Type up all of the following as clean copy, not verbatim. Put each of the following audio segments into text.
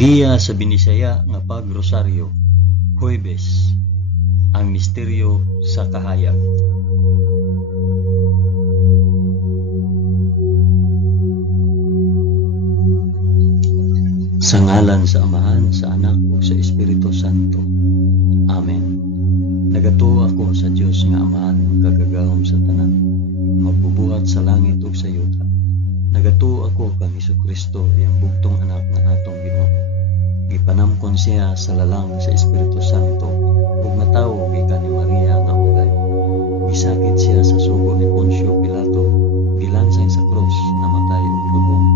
Giya sa Binisaya nga pag-rosaryo, Huwebes, ang misteryo sa kahayag. Sa ngalan sa Amahan, sa Anak, ug sa Espiritu Santo. Amen. Nagatuo ako sa Dios nga Amahan, magkagagahom sa tanan, magbubuhat sa langit ug sa yuta. Nagatuo ako kang Hesukristo, iyang bugtong anak nga atong Ginoo. Gipanamkon siya sa lalang sa Espiritu Santo ug natawo gikan ni Maria nga ugay. Gisakit siya sa sugo ni Poncio Pilato, gilansay sa krus, namatay ug lubong.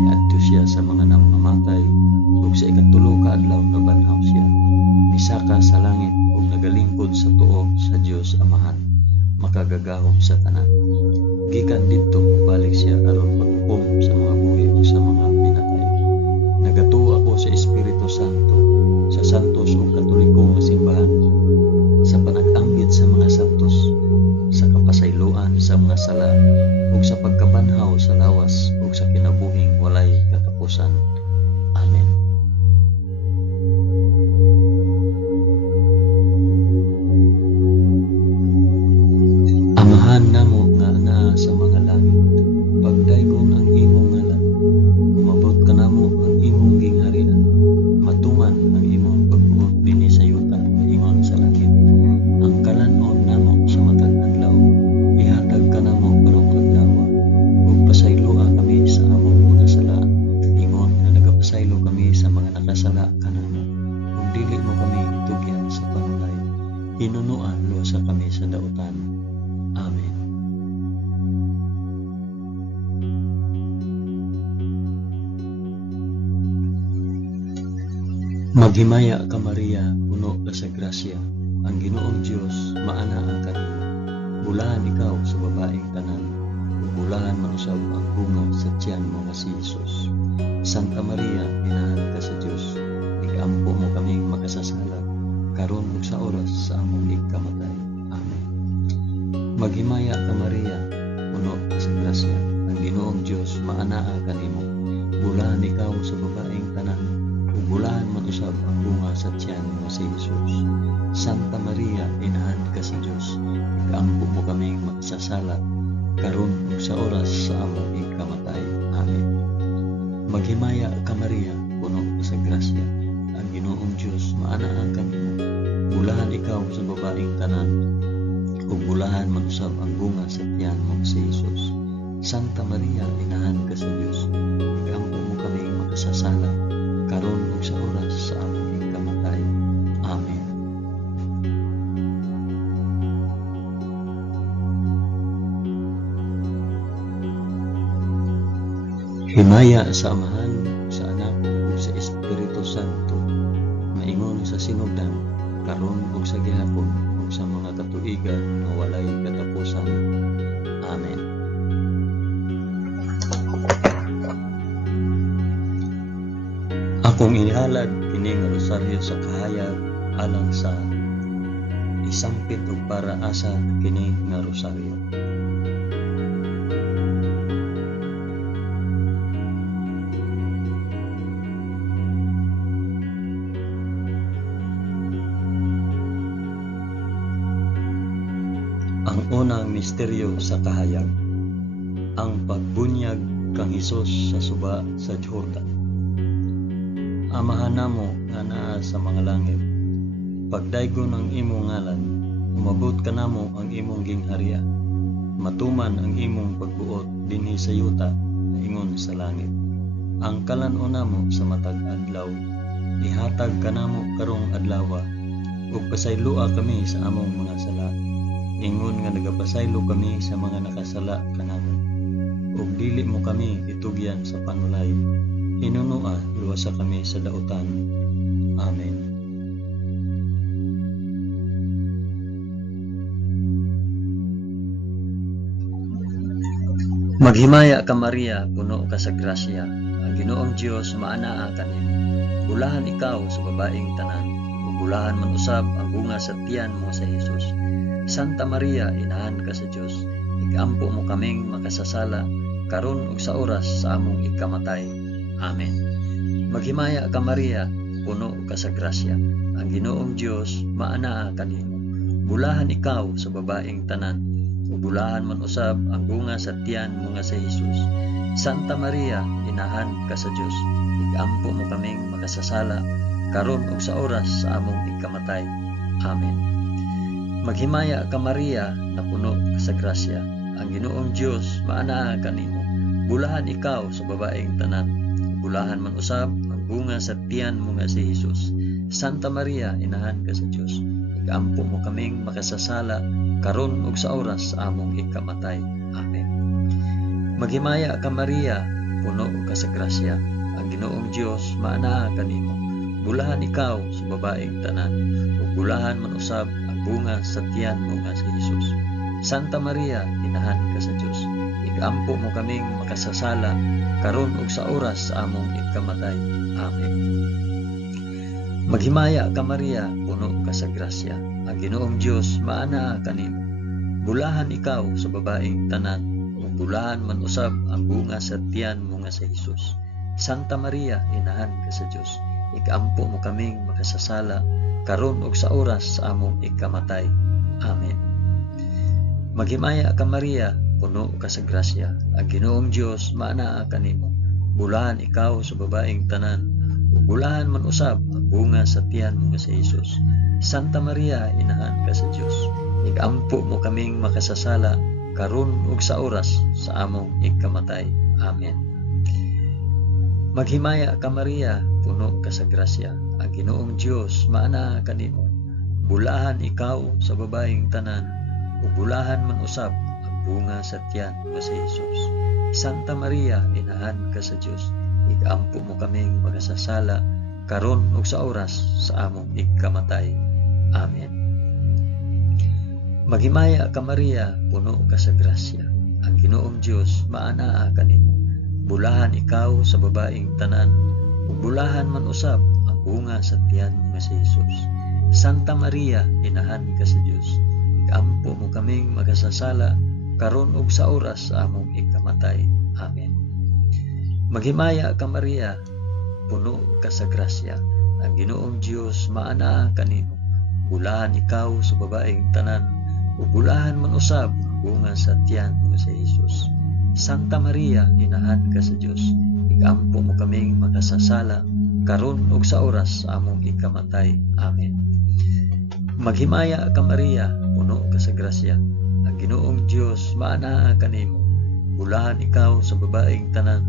Niadto siya sa mga namamatay ug sa ikatulo ka adlaw nabanhaw siya. Misaka sa langit ug nagalingkod sa tuo sa Dios Amahan, makagagahom sa tanan. Gikan didto balik siya aron paghukom sa mga buhi ug sa mga pinatay. Nagatuo ako sa Espiritu Santo, sa santos ug katolikong nga simbahan, sa panag-anggid sa mga santos, sa kapasayloan sa mga sala, ug sa pagkabanhaw sa lawas ug sa kinabuhing walay katapusan. Amen. Amahan namo nga naa sa mga langit, pagdaygon ang imong ngalan, umabot ka namo ang imong gingharian, matuman ang imong pagbuot dinhi sa yuta ingon sa langit. Ang kalanon namo sa matag adlaw, ihatag ka namo karong adlaw, ug pasayloa kami sa among mga sala, ingon nga nagapasaylo kami sa mga nakasala kanamo, ug dili mo kami itugyan sa panulay, hinunuan luwasa kami sa dautan. Amen. Maghimaya ka Maria, puno ka sa grasya, ang Ginoong Dios maana ang kanimo. Bulahan ikaw sa babaeng tanan, ug bulahan man usab ang bunga sa tiyan mo nga si Jesus. Santa Maria, inahan ka sa Dios, igampo mo kaming makasasala, karon ug sa oras sa among ikamatay. Amen. Maghimaya ka Maria, puno ka sa grasya, ang Ginoong Dios maana ang kanimo. Bulahan ikaw sa babaeng tanan, ug bulahan man usab ang bunga sa tiyan mo si Jesus. Santa Maria, inahan ka sa Dios, igampo mo kaming makasasala, karon ug sa oras sa among ikamatay. Amen. Maghimaya ka Maria, puno ka sa grasya, ang Ginoong Dios maana ang kanimo. Bulahan ikaw sa babaeng tanan, ug bulahan man usab ang bunga sa tiyan mo si Jesus. Santa Maria, inahan ka sa Dios, igampo mo kaming makasasala, karon ug sa oras sa among ikamatay. Amen. Himaya sa Amahan, sa Anak, ug sa Espiritu Santo, maingon sa sinugdan, karon ug sa gihapon, ug sa mga katuigan nga walay katapusan. Amen. Akong inihalad kini nga rosaryo sa kahayag alang sa isampit ug para asa kini nga rosaryo. Ang unang misteryo sa kahayag, ang pagbunyag kang Hesus sa suba sa Jordan. Amahan namo nga naa sa mga langit, pagdaygon ang imong ngalan, umabot ka namo ang imong gingharian, matuman ang imong pagbuot dinhi sa yuta ingon sa langit. Ang kalanon namo sa matag adlaw, ihatag ka namo karong adlaw, ug pasayloa kami sa among mga sala, ingon nga nagapasaylo kami sa mga nakasala kanamo, ug dili mo kami itugyan sa panulay, hinunua luwasa kami sa dautan. Amen. Maghimaya ka Maria, puno ka sa grasya, ang Ginoong Dios maana ang kanimo. Bulahan ikaw sa babaeng tanan, ug bulahan man usab ang bunga sa tiyan mo sa Jesus. Santa Maria, inahan ka sa Dios, igampo mo kaming makasasala, karon ug sa oras sa among ikamatay. Amen. Maghimaya ka Maria, puno ka sa grasya. Ang Ginoong Dios maanaa kanimo. Bulahan ikaw sa babaeng tanan, ug bulahan man usab ang bunga sa tiyan mo nga si Hesus. Santa Maria, inahan ka sa Dios, igampo mo kaming makasasala karon ug sa oras sa among ikamatay. Amen. Maghimaya ka Maria, na puno ka sa grasya. Ang Ginoong Dios maanaa kanimo. Bulahan ikaw sa babaeng tanan, bulahan man usab ang bunga sa tiyan mo nga si Hesus. Santa Maria, inahan ka sa Dios, igampo mo kaming makasasala karon ug sa oras sa among ikamatay. Amen. Maghimaya ka Maria, puno ka sa grasya. Ang Ginoong Dios maanaa kanimo. Bulahan ikaw sa babaeng tanan, ug bulahan man usab ang bunga sa tiyan mo nga si Hesus. Santa Maria, inahan ka sa Dios, igampo mo kaming makasasala karon ug sa oras sa among ikamatay. Amen. Maghimaya ka Maria, puno ka sa grasya. Ang Ginoong Dios maanaa kanimo. Bulahan ikaw sa babaeng tanan, ug bulahan man usab ang bunga sa tiyan mo nga si Hesus. Santa Maria, inahan ka sa Dios, igampo mo kaming makasasala karon ug sa oras sa among ikamatay. Amen. Maghimaya ka Maria, puno ka sa grasya. Ang Ginoong Dios maanaa kanimo. Bulahan ikaw sa babaeng tanan, ug bulahan man usab ang bunga sa tiyan mo nga si Hesus. Santa Maria, inahan ka sa Dios, igampo mo kaming makasasala karon ug sa oras sa among ikamatay. Amen. Maghimaya ka Maria, puno ka sa grasya. Ang Ginoong Dios maanaa kanimo. Bulahan ikaw sa babaeng tanan, ug bulahan man usab ang bunga sa tiyan nga si Hesus. Santa Maria, inahan ka sa Dios, igampo mo kaming makasasala karon ug sa oras sa among ikamatay. Amen. Maghimaya ka Maria, puno ka sa grasya. Ang Ginoong Dios maanaa kanimo. Bulahan ikaw sa babaeng tanan, ug bulahan man usab ang bunga sa tiyan nga si Hesus. Santa Maria, inahan ka sa Dios, igampo mo kaming makasasala karon ug sa oras sa among ikamatay. Amen. Maghimaya ka Maria, puno ka sa grasya. Ang Ginoong Dios maanaa kanimo. Bulahan ikaw sa babaeng tanan, ug bulahan man usab ang bunga sa tiyan nga si Hesus. Santa Maria, inahan ka sa Dios, igampo mo kaming makasasala karon ug sa oras sa among ikamatay. Amen. Maghimaya ka Maria, puno ka sa grasya. Ang Ginoong Dios maanaa kanimo. Bulahan ikaw sa babaeng tanan,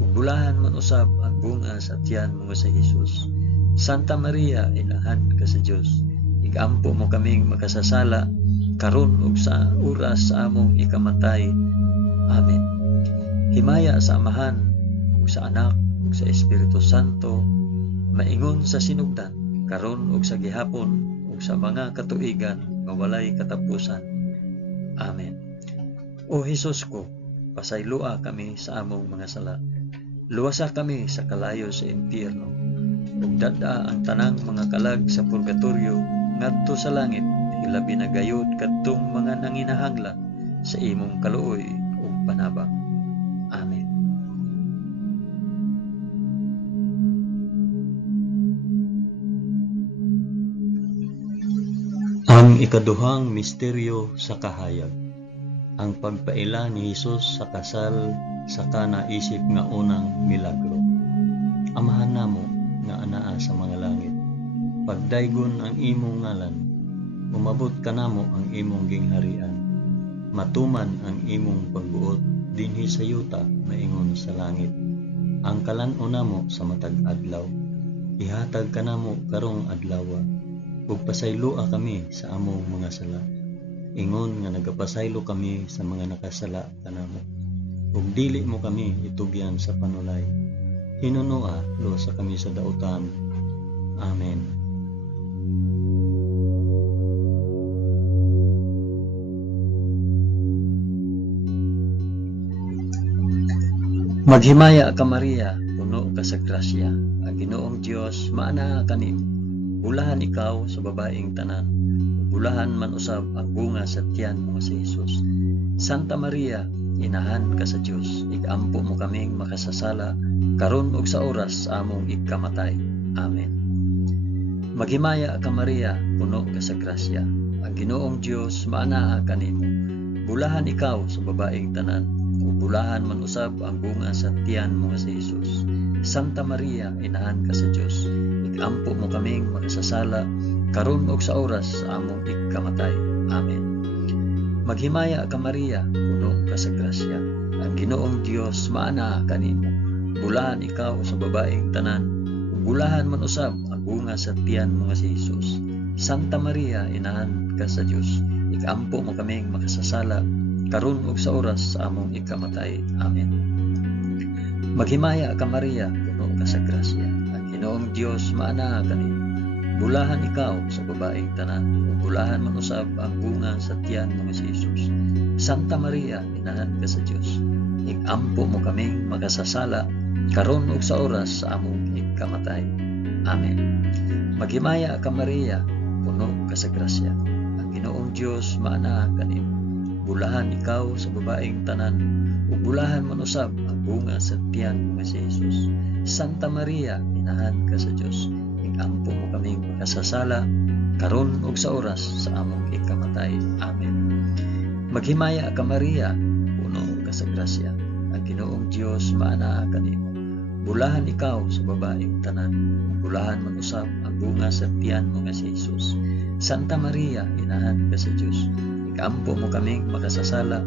ug bulahan man usab ang bunga sa tiyan mo nga si Hesus. Santa Maria, inahan ka sa Dios, igampo mo kaming makasasala karon ug sa oras sa among ikamatay. Amen. Himaya sa Amahan, ug sa Anak, ug sa Espiritu Santo, maingon sa sinugdan, karon ug sa gihapon, ug sa mga katuigan nga walay katapusan. Amen. O Hesus ko, pasaylua kami sa among mga sala. Luwasa kami sa kalayo sa impyerno, ug dada ang tanang mga kalag sa purgatorio ngadto sa langit, hilabi na gayud kadtong mga nanginahanglan sa imong kaluoy ug panabang. Amen. Ang ikaduhang misteryo sa kahayag, ang pagpaila ni Hesus sa kasal sa kanaisip nga unang milagro. Amahan namo nga anaa sa mga langit, pagdaygon ang imong ngalan, umabot kanamo ang imong gingharian, matuman ang imong pagbuot dinhi sa yuta maingon sa langit. Ang kalan-o namo sa matag adlaw, ihatag kanamo karong adlawa, ug pasaylua kami sa among mga sala. Ingon nga nagapasaylo kami sa mga nakasala kanamo, ug dili mo kami itugyan sa panulay. Hinunoa lusa kami sa dautan. Amen. Maghimaya ka Maria, puno ka sa grasya. Ang Ginoong Dios maanaa kanimo. Bulahan ikaw sa babaeng tanan, bulahan man usab ang bunga sa tiyan mo si Hesus. Santa Maria, inahan ka sa Dios, igampo mo kaming makasasala, karon ug sa oras sa among ikamatay. Amen. Maghimaya ka Maria, puno ka sa grasya. Ang Ginoong Dios maanaa kanimo. Bulahan ikaw sa babaeng tanan, ug bulahan man usab ang bunga sa tiyan mo nga si Jesus. Santa Maria, inahan ka sa Dios, igampo mo kaming makasasala, karon ug sa oras sa among ikamatay. Amen. Maghimaya ka Maria, puno ka sa grasya. Ang Ginoong Dios maanaa kanimo. Bulahan ikaw sa babaeng tanan, ug bulahan man usab ang bunga sa tiyan mo nga si Jesus. Santa Maria, inahan ka sa Dios, igampo mo kaming makasasala, karon ug sa oras sa among ikamatay. Amen. Maghimaya ka Maria, puno ka sa grasya. Ang Ginoong Dios maanaa kanimo. Bulahan ikaw sa babaeng tanan, ug bulahan man usab ang bunga sa tiyan mo nga si Jesus. Santa Maria, inahan ka sa Dios, igampo mo kaming makasasala, karon ug sa oras sa among ikamatay. Amen. Maghimaya ka Maria, puno ka sa grasya. Ang Ginoong Dios maanaa kanimo. Bulahan ikaw sa babaeng tanan, ug bulahan man usab ang bunga sa tiyan mo nga si Jesus. Santa Maria, inahan ka sa Dios, igampo mo kaming makasasala, karon ug sa oras sa among ikamatay. Amen. Maghimaya ka Maria, puno ka sa grasya. Ang Ginoong Dios maanaa kanimo. Bulahan ikaw sa babaeng tanan, bulahan man usab ang bunga sa tiyan mo nga si Jesus. Santa Maria, inahan ka sa Dios, igampo mo kaming makasasala,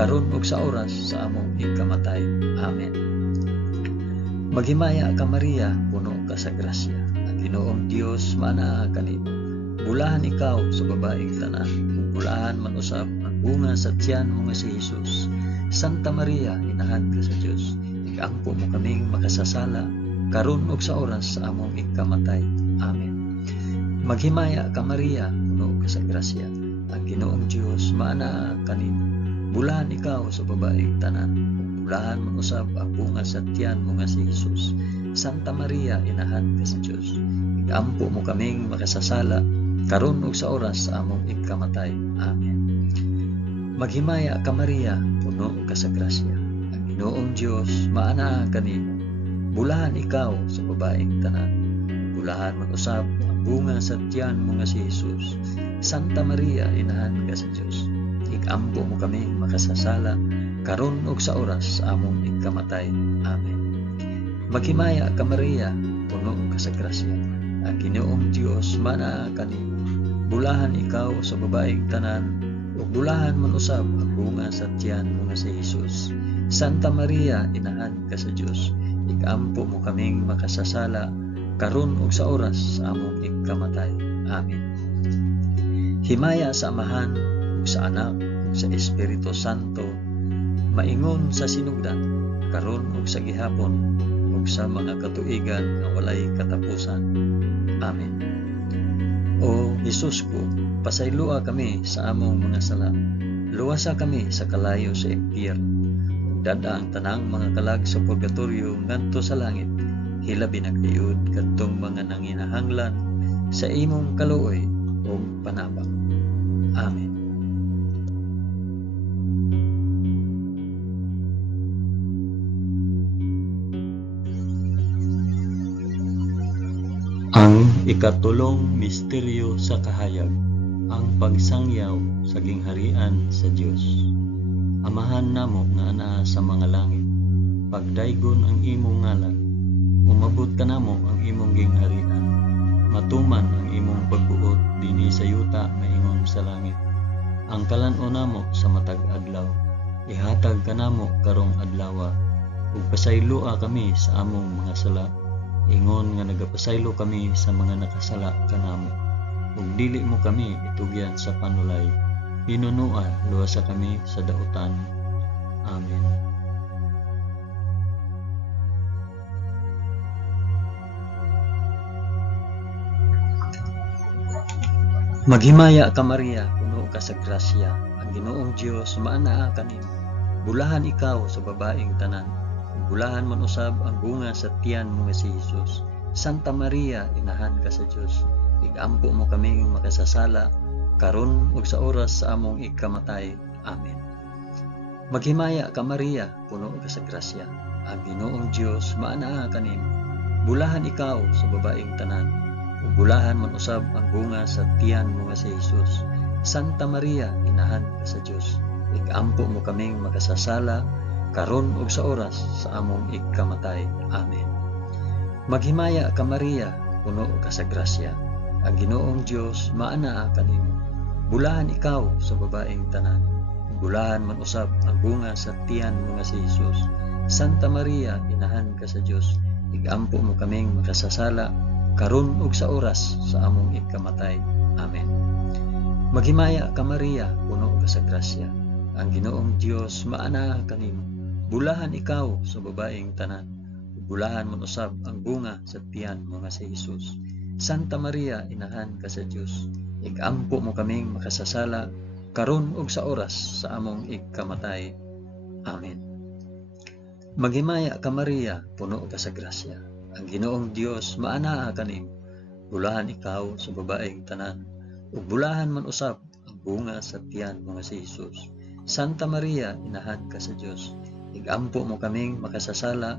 karon ug sa oras sa among ikamatay. Amen. Maghimaya ka Maria, puno ka sa grasya. Ang Ginoong Dios maanaa kanimo. Bulahan ikaw sa babaeng tanan, ug bulahan man usab ang bunga sa tiyan mo nga si Jesus. Santa Maria, inahan ka sa Dios, igampo mo kaming makasasala, karon ug sa oras sa among ikamatay. Amen. Maghimaya ka Maria, puno ka sa grasya. Ang Ginoong Dios maanaa kanimo. Bulahan ikaw sa babaeng tanan, bulahan man usab ang bunga sa tiyan mo nga si Jesus. Santa Maria, inahan ka sa Dios, igampo mo kaming makasasala, karon ug sa oras sa among ikamatay. Amen. Maghimaya ka Maria, puno ka sa grasya. Ang Ginoong Dios maanaa kanimo. Bulahan ikaw sa babaeng tanan, bulahan man usab ang bunga sa tiyan mo nga si Jesus. Santa Maria, inahan ka sa Dios, igampo mo kaming makasasala, karon ug sa oras sa among ikamatay. Amen. Maghimaya ka Maria, puno ka sa grasya. Ang Ginoong Dios maanaa kanimo. Bulahan ikaw sa babaeng tanan, ug bulahan man usab ang bunga sa tiyan mo nga si Jesus. Santa Maria, inahan ka sa Dios, igampo mo kaming makasasala, karon ug sa oras sa among ikamatay. Amen. Himaya sa Amahan, ug sa Anak, ug sa Espiritu Santo, maingon sa sinugdan, karon ug sa gihapon, ug sa mga katuigan nga walay katapusan. Amen. O Jesus ko, pasaylua kami sa among mga sala. Luwasa kami sa kalayo sa impyerno. Dada ang tanang mga kalag sa purgatorio ngadto sa langit. Hilabi na kayod kadtong mga nanginahanglan sa imong kaluoy o panabang. Amen. Ang ikatulong misteryo sa kahayag, ang pagsangyaw sa gingharian sa Dios. Amahan namo nga anaa sa mga langit, pagdaygon ang imong ngalan, umabot ka namo ang imong gingharian, matuman ang imong pagbuot dinhi sa yuta maingon sa langit. Ang kalan-o namo sa matag adlaw, ihatag ka namo karong adlawa, ug pasayloa kami sa among mga sala, ingon nga nagapasaylo kami sa mga nakasala kanamo, ug dili mo kami itugyan sa panulay, hinunua luwasa kami sa dautan. Amen. Maghimaya ka Maria, puno ka sa grasya. Ang Ginoong Dios maanaa kanimo. Bulahan ikaw sa babaeng tanan, bulahan man usab ang bunga sa tiyan mo nga si Jesus. Santa Maria, inahan ka sa Dios, igampo mo kaming makasasala, karon ug sa oras sa among ikamatay. Amen. Maghimaya ka Maria, puno ka sa grasya. Ang Ginoong Dios maanaa kanimo. Bulahan ikaw sa babaeng tanan, ug bulahan man usab ang bunga sa tiyan mo nga si Jesus. Santa Maria, inahan ka sa Dios. Igampo mo kaming makasasala karon ug sa oras sa among ikamatay. Amen. Maghimaya ka Maria, puno ka sa grasya. Ang Ginoong Dios maanaa kanimo. Bulahan ikaw sa babaeng tanan, bulahan man usab ang bunga sa tiyan mo nga si Jesus. Santa Maria, inahan ka sa Dios. Igampo mo kaming makasasala karon ug sa oras sa among ikamatay. Amen. Maghimaya ka Maria, puno ka sa grasya. Ang Ginoong Dios maanaa kanimo. Bulahan ikaw sa babaeng tanan, bulahan man usab ang bunga sa tiyan mo nga si Jesus. Santa Maria, inahan ka sa Dios. Igampo mo kaming makasasala karon ug sa oras sa among ikamatay. Amen. Maghimaya ka Maria, puno ka sa grasya. Ang Ginoong Dios maanaa kanimo. Bulahan ikaw sa babaeng tanan, ug bulahan man usab ang bunga sa tiyan mo nga si Jesus. Santa Maria, inahan ka sa Dios. Igampo mo kaming makasasala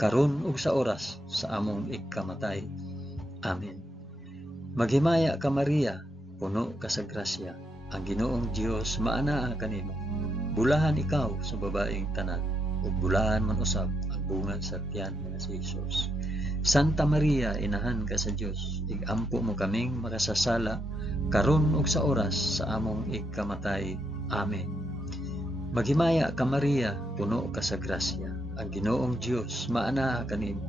karon ug sa oras sa among ikamatay. Amen. Maghimaya ka Maria, puno ka sa grasya. Ang Ginoong Dios maanaa kanimo. Bulahan ikaw sa babaeng tanan, ug bulahan man usab ang bunga sa tiyan nga si Jesus. Santa Maria, inahan ka sa Dios. Igampo mo kaming makasasala karon ug sa oras sa among ikamatay. Amen. Maghimaya ka Maria, puno ka sa grasya. Ang Ginoong Dios maanaa kanimo.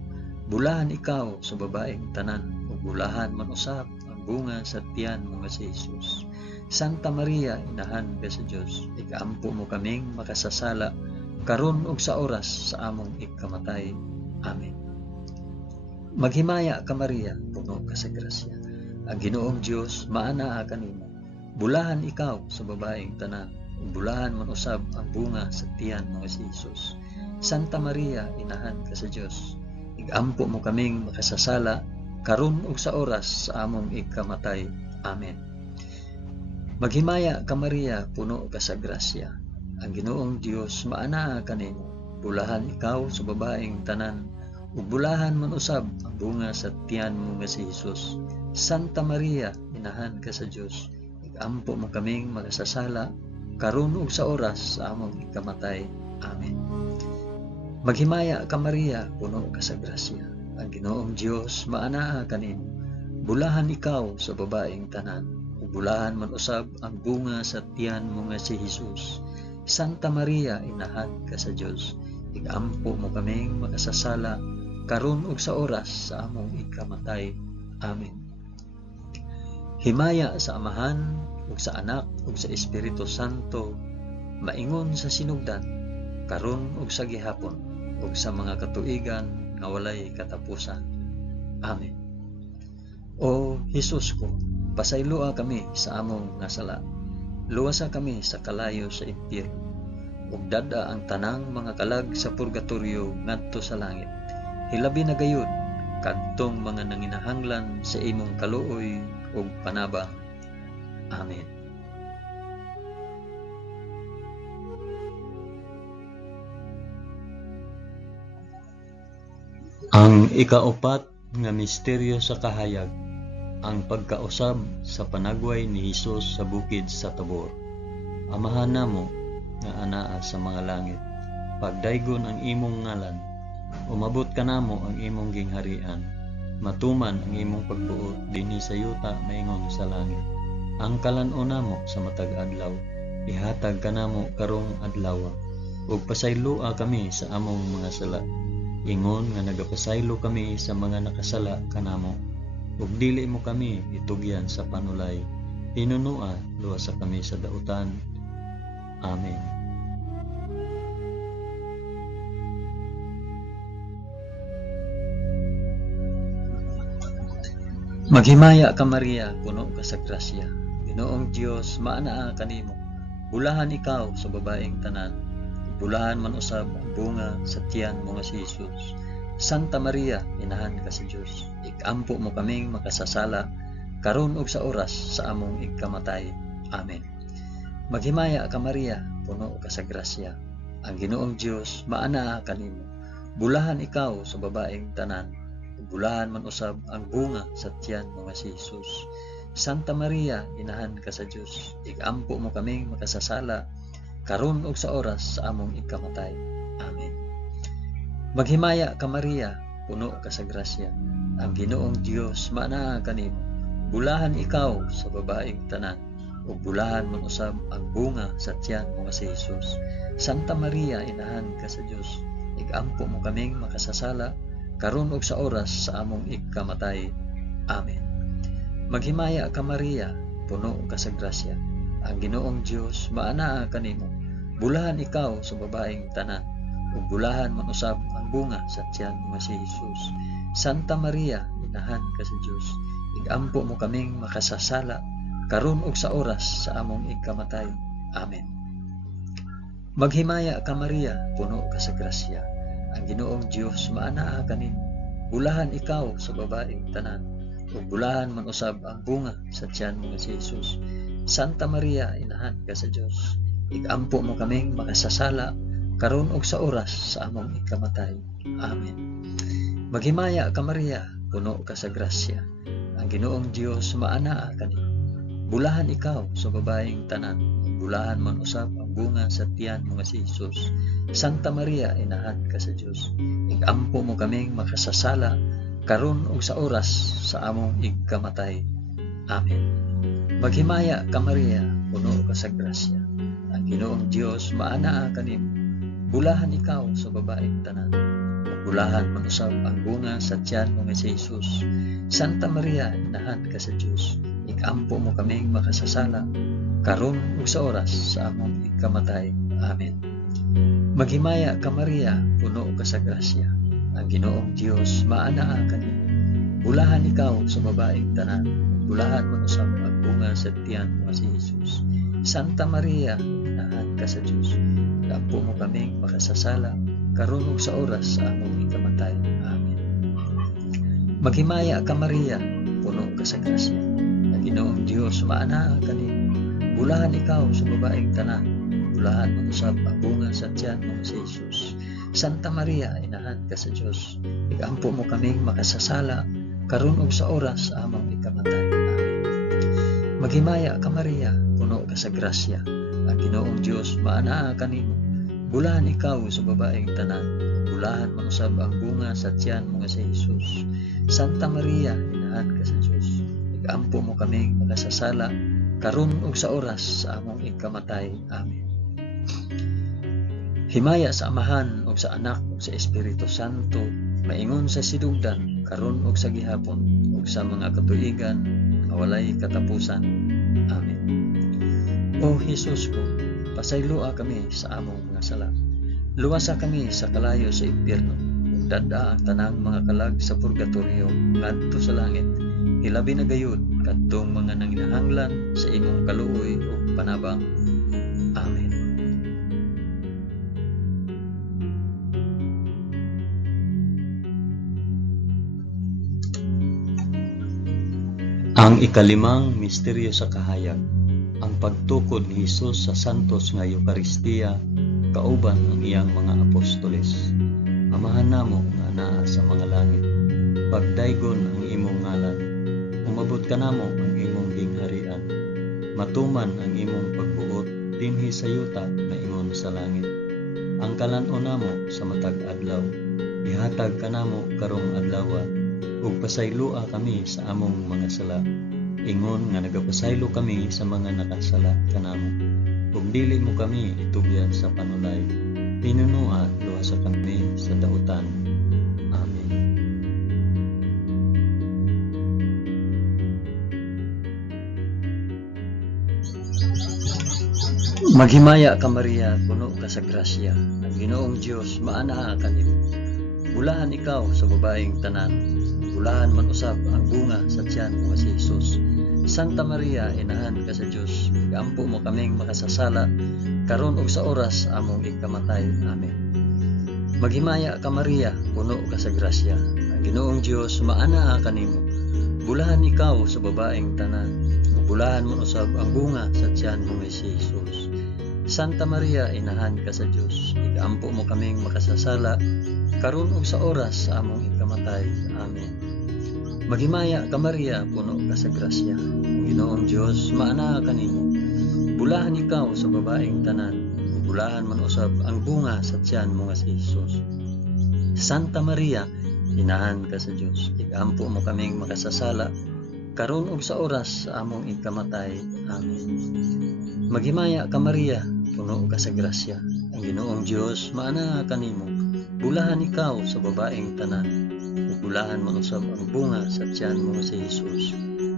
Bulahan ikaw sa babaeng tanan, ug bulahan man usab ang bunga sa tiyan mo nga si Jesus. Santa Maria, inahan ka sa Dios. Igampo mo kaming makasasala karon ug sa oras sa among ikamatay. Amen. Maghimaya ka Maria, puno ka sa grasya. Ang Ginoong Dios maanaa kanimo. Bulahan ikaw sa babaeng tanan, ug bulahan man usab ang bunga sa tiyan mo nga si Jesus. Santa Maria, inahan ka sa Dios. Igampo mo kaming makasasala karon ug sa oras sa among ikamatay. Amen. Maghimaya ka Maria, puno ka sa grasya. Ang Ginoong Dios maanaa kanimo. Bulahan ikaw sa babaeng tanan, ug bulahan man usab ang bunga sa tiyan mo nga si Jesus. Santa Maria, inahan ka sa Dios. Igampo mo kaming makasasala karon ug sa oras sa among ikamatay. Amen. Maghimaya ka Maria, puno ka sa grasya. Ang Ginoong Dios maanaa kanimo. Bulahan ikaw sa babaeng tanan, ug bulahan man usab ang bunga sa tiyan mo nga si Jesus. Santa Maria, inahan ka sa Dios. Igampo mo kaming makasasala karon ug sa oras sa among ikamatay. Amen. Himaya sa Amahan ug sa Anak ug sa Espiritu Santo, maingon sa sinugdan, karon ug sa gihapon, ug sa mga katuigan nga walay katapusan. Amen. O Jesus ko, pasayloa kami sa among nga sala. Luwasa kami sa kalayo sa impyerno, ug dada ang tanang mga kalag sa purgatorio ngadto sa langit. Hilabi na gayud kadtong mga nanginahanglan sa imong kaluoy ug panabang. Amen. Ang ikaupat nga misteryo sa kahayag, ang pagkausab sa panagway ni Hesus sa bukid sa Tabor. Amahan namo nga anaa sa mga langit, pagdaygon ang imong ngalan, umabot ka namo ang imong gingharian, matuman ang imong pagbuot dinhi sa yuta maingon sa langit. Ang kalan-o namo sa matag adlaw, ihatag ka namo karong adlaw, ug pasayloa kami sa among mga sala. Ingon nga nagapasaylo kami sa mga nakasala kanamo, ug dili mo kami itugyan sa panulay. Pinunua luwasa kami sa dautan. Amen. Maghimaya ka Maria, puno ka sa grasya. Ginoong Dios maanaa kanimo. Bulahan ikaw sa babaeng tanan, bulahan man usab ang bunga sa tiyan mo nga si Jesus. Santa Maria, inahan ka sa Dios. Igampo mo kaming makasasala karon ug sa oras sa among ikamatay. Amen. Maghimaya ka Maria, puno ka sa grasya. ang Ginoong Dios maanaa kanimo. Bulahan ikaw sa babaeng tanan, ug bulahan man usab ang bunga sa tiyan mo nga si Jesus. Santa Maria, inahan ka sa Dios, igampo mo kaming makasasala karon ug sa oras sa among ikamatay. Amen. Maghimaya ka Maria, puno ka sa grasya, ang Ginoong Dios maanaa kanimo. Bulahan ikaw sa babaeng tanan, ug bulahan man usab ang bunga sa tiyan mo nga si Jesus. Santa Maria, inahan ka sa Dios, igampo mo kaming makasasala karon ug sa oras sa among ikamatay. Amen. Maghimaya ka Maria, puno ka sa grasya, ang Ginoong Dios maanaa kanimo. Bulahan ikaw sa babaeng tanan, ug bulahan man usab ang bunga sa tiyan mo nga si Jesus. Santa Maria, inahan ka sa Dios, igampo mo kaming makasasala karon ug sa oras sa among ikamatay. Amen. Maghimaya ka Maria, puno ka sa grasya, ang Ginoong Dios maanaa kanimo. Bulahan ikaw sa babaeng tanan, ug bulahan man usab ang bunga sa tiyan mo nga si Jesus. Santa Maria, inahan ka sa Dios, igampo mo kaming makasasala karon ug sa oras sa among ikamatay. Amen. Maghimaya ka Maria, puno ka sa grasya, ang Ginoong Dios maanaa kanimo. Bulahan ikaw sa babaeng tanan, bulahan man usab ang bunga sa tiyan mo nga si Jesus. Santa Maria, inahan ka sa Dios, igampo mo kaming makasasala karon ug sa oras sa among ikamatay. Amen. Maghimaya ka Maria, puno ka sa grasya, ang Ginoong Dios maanaa kanimo. Bulahan ikaw sa babaeng tanan, bulahan man usab ang bunga sa tiyan mo nga si Jesus. Santa Maria, inahan ka sa Dios, igampo mo kaming makasasala karon ug sa oras sa among ikamatay. Amen. Maghimaya ka Maria, puno ka sa grasya, ang Ginoong Dios maanaa kanimo. Bulahan ikaw sa babaeng tanan, bulahan man usab ang bunga sa tiyan mo nga si Jesus. Santa Maria, inahan ka sa Dios, igampo mo kaming makasasala karon ug sa oras sa among ikamatay. Amen. Maghimaya ka Maria, puno ka sa grasya, ang Ginoong Dios maanaa kanimo. Bulahan ikaw sa babaeng tanan, bulahan man usab ang bunga sa tiyan mo si Jesus. Santa Maria, inahan ka sa Dios, igampo mo kaming makasasala karon ug sa oras sa among ikamatay. Amen. Maghimaya ka Maria, puno ka sa grasya, ang Ginoong Dios maanaa kanimo. Bulahan ikaw sa babaeng tanan, bulahan man usab ang bunga sa tiyan mo nga si Jesus. Santa Maria, inahan ka sa Dios, igampo mo kaming makasasala karon ug sa oras sa among ikamatay. Amen. Himaya sa Amahan ug sa Anak ug sa Espiritu Santo, maingon sa sidugdan karon ug sa gihapon ug sa mga katuigan nga walay katapusan. Amen. O Jesus ko, pasayloa kami sa among mga sala. Luwasa kami sa kalayo sa impyerno, ug dada ang tanang mga kalag sa purgatorio ngadto sa langit. Hilabi na gayud kadtong mga nanginahanglan sa imong kaluoy ug panabang. Amen. Ang ikalimang misteryo sa kahayag, ang pagtukod ni Hesus sa santos nga Eucharistia kauban ang iyang mga apostoles. Amahan namo nga naa sa mga langit, pagdaygon ang imong ngalan, umabot ka namo ang imong gingharian, matuman ang imong pagbuot dinhi sa yuta na ingon sa langit. Ang kalan-on namo sa matag adlaw, ihatag ka namo karong adlaw, ug pasayloa kami sa among mga sala, ingon nga nagapasaylo kami sa mga nakasala kanamo. Ug dili mo kami itugyan sa panulay, pinunua luwasa kami sa dautan. Amen. Maghimaya ka Maria, puno ka sa grasya, ang Ginoong Dios maanaa kanimo. Bulahan ikaw sa babaeng tanan, bulahan man usab ang bunga sa tiyan mo si Jesus. Santa Maria, inahan ka sa Dios, igampo mo kaming makasasala karon ug sa oras among ikamatay. Amen. Maghimaya ka Maria, puno ka sa grasya, ang Ginoong Dios maanaa kanimo. Bulahan ikaw sa babaeng tanan, bulahan mo usab ang bunga sa tiyan mo si Jesus. Santa Maria, inahan ka sa Dios, igampo mo kaming makasasala, karon ug sa oras sa among ikamatay. Amen. Maghimaya ka Maria, puno ka sa grasya. Ang Ginoong Dios maana kanimo. Bulahan ikaw sa babaeng tanan, ug bulahan man usab ang bunga sa tiyan mo nga si Hesus. Santa Maria, inahan ka sa Dios, igampo mo kaming makasasala, karon ug sa oras sa among ikamatay. Amen. Maghimaya ka Maria, puno ka sa grasya. Ang Ginoong Dios maana kanimo. Bulahan ikaw sa babaeng tanan, ug bulahan man usab ang bunga sa tiyan mo si Hesus.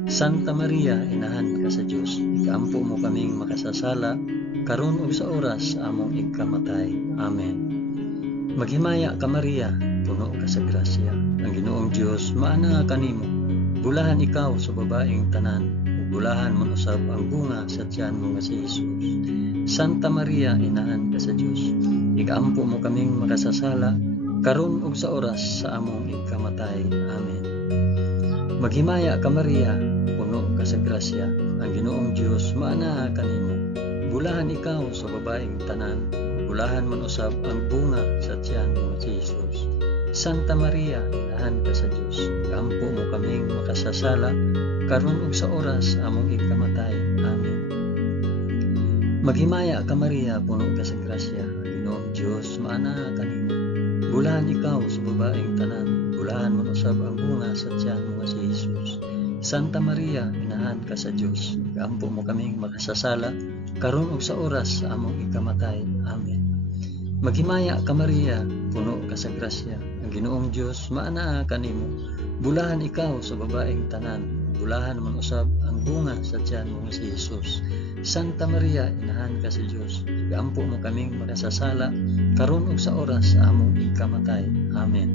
Santa Maria, inahan ka sa Dios, igampo mo kaming makasasala, karon ug sa oras sa among ikamatay. Amen. Maghimaya ka Maria, puno ka sa grasya. Ang Ginoong Dios maana kanimo. Bulahan ikaw sa babaeng tanan, ug bulahan man usab ang bunga sa tiyan mo nga si Hesus. Santa Maria, inahan ka sa Dios, igampo mo kaming makasasala, karon ug sa oras sa among ikamatay. Amen. Maghimaya ka Maria, puno ka sa grasya. Ang Ginoong Dios maana kanimo. Bulahan ikaw sa babaeng tanan, bulahan man usab ang bunga sa tiyan mo si Hesus. Santa Maria, inahan ka sa Dios, igampo mo kaming makasasala, karon ug sa oras sa among ikamatay. Amen. Maghimaya ka Maria, puno ka sa grasya. Ang Ginoong Dios maana kanimo. Bulahan ikaw sa babaeng tanan, bulahan man usab ang bunga sa tiyan mo si Hesus. Santa Maria, inahan ka sa Dios, igampo mo kaming makasasala, karon ug sa oras sa among ikamatay. Amen. Maghimaya ka Maria, puno ka sa grasya. Ang Ginoong Dios maana kanimo. Bulahan ikaw sa babaeng tanan, bulahan man usab ang bunga sa tiyan mo si Hesus. Santa Maria, inahan ka sa Dios, igampo mo kaming makasasala, karon ug sa oras sa among ikamatay. Amen.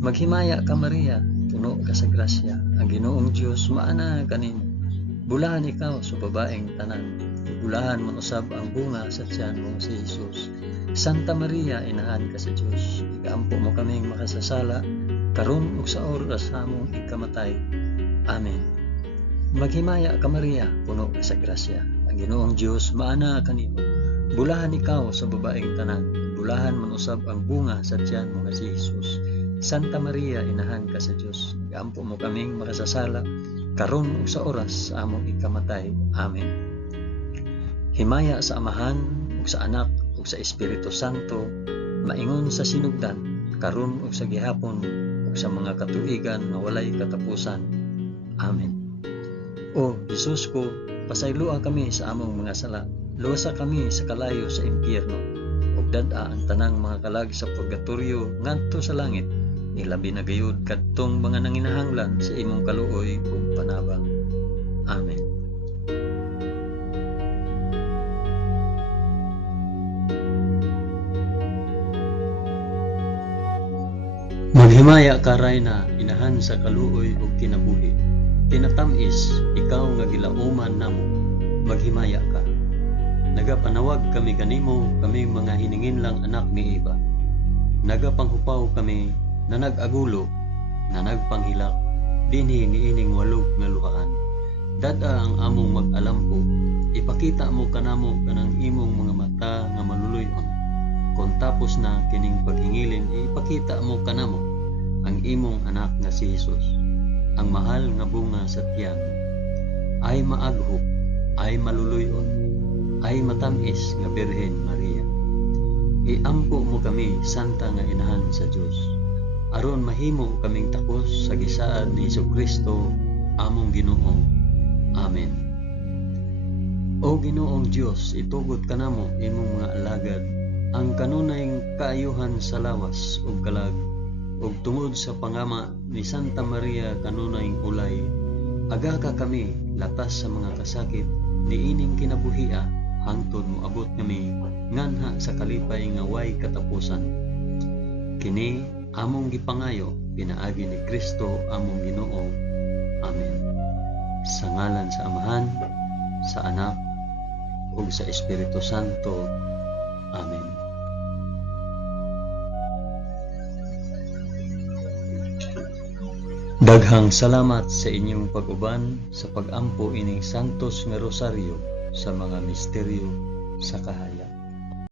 Maghimaya ka Maria, puno ka sa grasya. Ang Ginoong Dios maana kanimo. Bulahan ikaw sa babaeng tanan, bulahan man usab ang bunga sa tiyan mo si Hesus. Santa Maria, inahan ka sa Dios, igampo mo kaming makasasala, karon ug sa oras sa among ikamatay. Amen. Maghimaya ka Maria, puno ka sa grasya. Ang Ginoong Dios maana kanimo. Bulahan ikaw sa babaeng tanan, bulahan man usab ang bunga sa tiyan mo nga si Hesus. Santa Maria, inahan ka sa Dios, igampo mo kaming makasasala, karon ug sa oras sa among ikamatay. Amen. Himaya sa Amahan ug sa Anak ug sa Espiritu Santo, maingon sa sinugdan, karon ug sa gihapon ug sa mga katuigan nga walay katapusan. Amen. O Hesus ko, pasayloa kami sa among mga sala, luwasa kami sa kalayo sa impyerno, ug dad-a ang tanang mga kalag sa purgatorio ngadto sa langit, ilabi na gayud kadtong mga nanginahanglan sa imong kaluoy ug panabang. Amen. Maghimaya ka Rayna, inahan sa kaluoy ug kinabuhi. Tinatamis, ikaw nga gilauman namo, maghimaya ka. Nagapanawag kami kanimo, kami mga hiningin lang anak ni Eva. Nagapanghupaw kami, na nag-agulo, na nagpanghilak, dinhi niining walog nga luhaan. Dada ang among mag-alampo, ipakita mo kanamo kanang imong mga mata nga maluluyon. Kung tapos na kining paghingilin, ipakita mo kanamo ang imong anak nga si Hesus, ang mahal nga bunga sa tiyan, ay maaghop, ay maluluyon, ay matamis nga Birhen Maria. Iampo mo kami, santa nga inahan sa Dios, aron mahimo kaming takos sa gisaad ni Jesucristo, among Ginoo. Amen. O Ginoong Dios, itugot kanamo imong mga alagad, ang kanunayng kaayuhan sa lawas ug kalag, ug tungod sa pangama ni Santa Maria kanunayng ulay, aga ka kami latas sa mga kasakit niining kinabuhia, hangtod moabot kami nganha sa kalipay nga way katapusan. Kini among gipangayo pinaagi ni Kristo among Ginoo. Amen. Sa ngalan sa Amahan, sa Anak, ug sa Espiritu Santo. Amen. Daghang salamat sa inyong pag-uban sa pag-ampo ining santos nga rosaryo sa mga misteryo sa kahayo.